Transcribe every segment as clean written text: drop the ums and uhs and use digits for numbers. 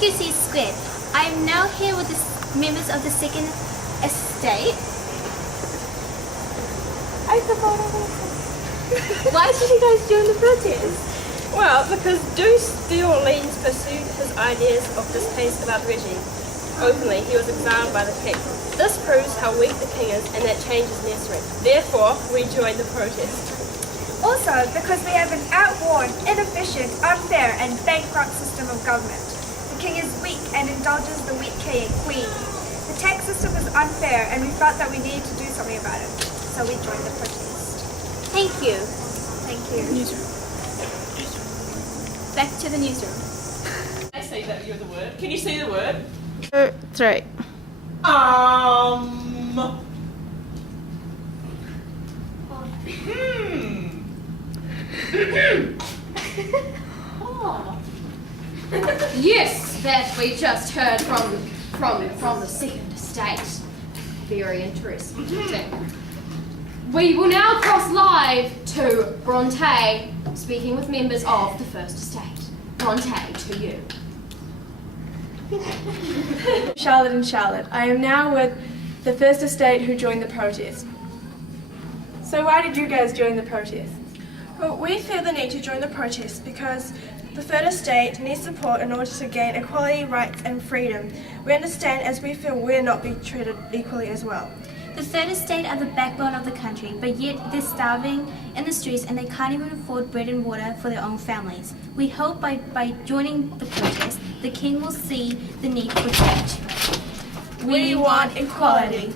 Thank you, C Squared. I am now here with the members of the Second Estate. Why did you guys join the protest? Well, because Deuce d'Orleans pursued his ideas of distaste about the regime. Openly, he was exiled by the king. This proves how weak the king is and that change is necessary. Therefore, we joined the protest. Also, because we have an outworn, inefficient, unfair and bankrupt system of government. The king is weak and indulges the weak king and queen. The tax system is unfair and we felt that we needed to do something about it. So we joined the protest. Thank you. Thank you. Newsroom. Back to the newsroom. I say that you're the word. Can you see the word? 2, 3. Yes, that we just heard from the Second Estate. Very interesting. We will now cross live to Bronte, speaking with members of the First Estate. Bronte, to you. Charlotte and Charlotte. I am now with the First Estate who joined the protest. So why did you guys join the protest? Well, we feel the need to join the protest because the Third Estate needs support in order to gain equality, rights and freedom. We understand as we feel we're not being treated equally as well. The Third Estate are the backbone of the country, but yet they're starving in the streets and they can't even afford bread and water for their own families. We hope by joining the protest, the king will see the need for change. We want equality.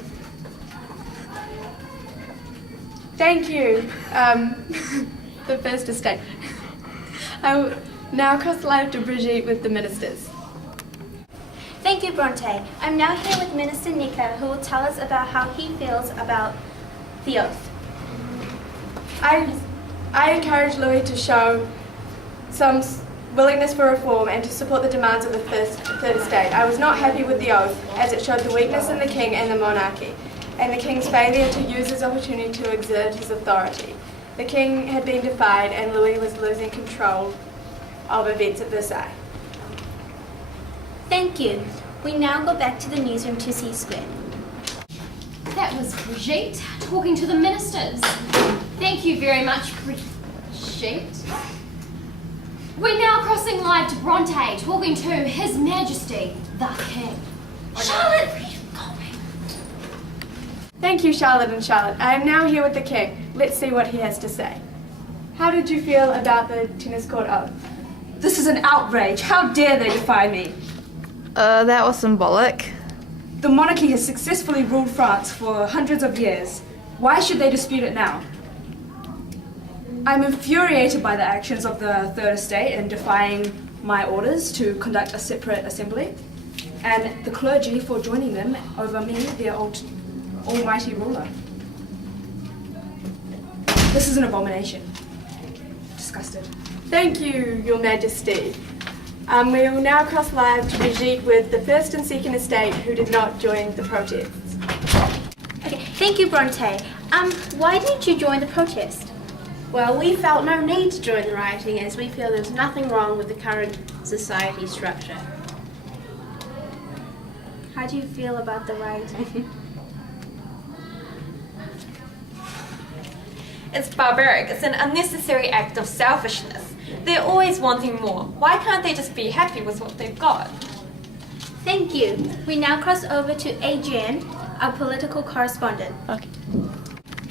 Thank you, the First Estate. I will now cross live to Brigitte with the ministers. Thank you, Bronte. I'm now here with Minister Nika, who will tell us about how he feels about the oath. I encourage Louis to show some willingness for reform and to support the demands of the Third Estate. I was not happy with the oath as it showed the weakness in the king and the monarchy, and the king's failure to use his opportunity to exert his authority. The king had been defied and Louis was losing control of events at Versailles. Thank you. We now go back to the newsroom to C Squared. That was Brigitte talking to the ministers. Thank you very much, Brigitte. We're now crossing live to Bronte, talking to His Majesty, the King. Charlotte, Thank you, Charlotte and Charlotte. I am now here with the king. Let's see what he has to say. How did you feel about the tennis court oath? This is an outrage. How dare they defy me? That was symbolic. The monarchy has successfully ruled France for hundreds of years. Why should they dispute it now? I'm infuriated by the actions of the Third Estate in defying my orders to conduct a separate assembly, and the clergy for joining them over me, their almighty ruler. This is an abomination. Disgusted. Thank you, Your Majesty. We will now cross live to Brigitte with the First and Second Estate who did not join the protests. Okay, thank you, Bronte. Why didn't you join the protest? Well, we felt no need to join the rioting as we feel there's nothing wrong with the current society structure. How do you feel about the rioting? It's barbaric. It's an unnecessary act of selfishness. They're always wanting more. Why can't they just be happy with what they've got? Thank you. We now cross over to Adrienne, our political correspondent. Okay.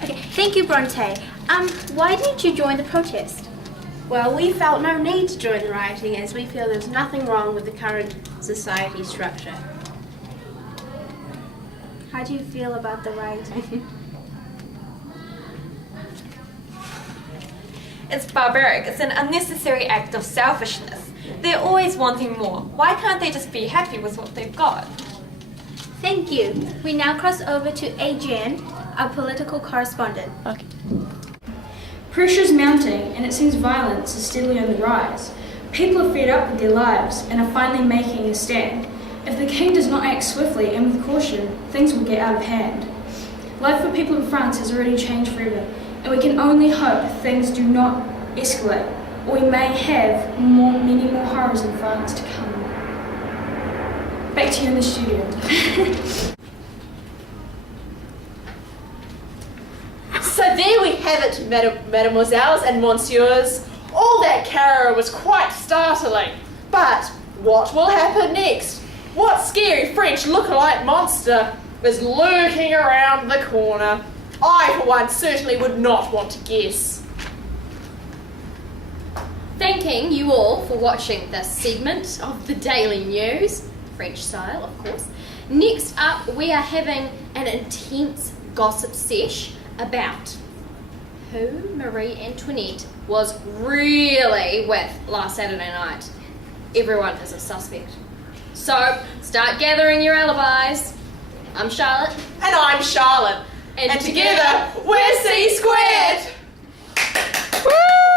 Okay, thank you, Bronte. Why didn't you join the protest? Well, we felt no need to join the rioting as we feel there's nothing wrong with the current society structure. How do you feel about the rioting? It's barbaric. It's an unnecessary act of selfishness. They're always wanting more. Why can't they just be happy with what they've got? Thank you. We now cross over to Adrienne, our political correspondent. Okay. Pressure is mounting and it seems violence is steadily on the rise. People are fed up with their lives and are finally making a stand. If the king does not act swiftly and with caution, things will get out of hand. Life for people in France has already changed forever, and we can only hope things do not escalate, or we may have many more horrors in France to come. to you in the studio. So there we have it, mademoiselles and monsieurs. All that Kara was quite startling. But what will happen next? What scary French look-alike monster is lurking around the corner? I, for one, certainly would not want to guess. Thanking you all for watching this segment of the Daily News, French style, of course. Next up, we are having an intense gossip sesh about who Marie Antoinette was really with last Saturday night. Everyone is a suspect. So, start gathering your alibis. I'm Charlotte. And I'm Charlotte. And together, we're C squared! Woo!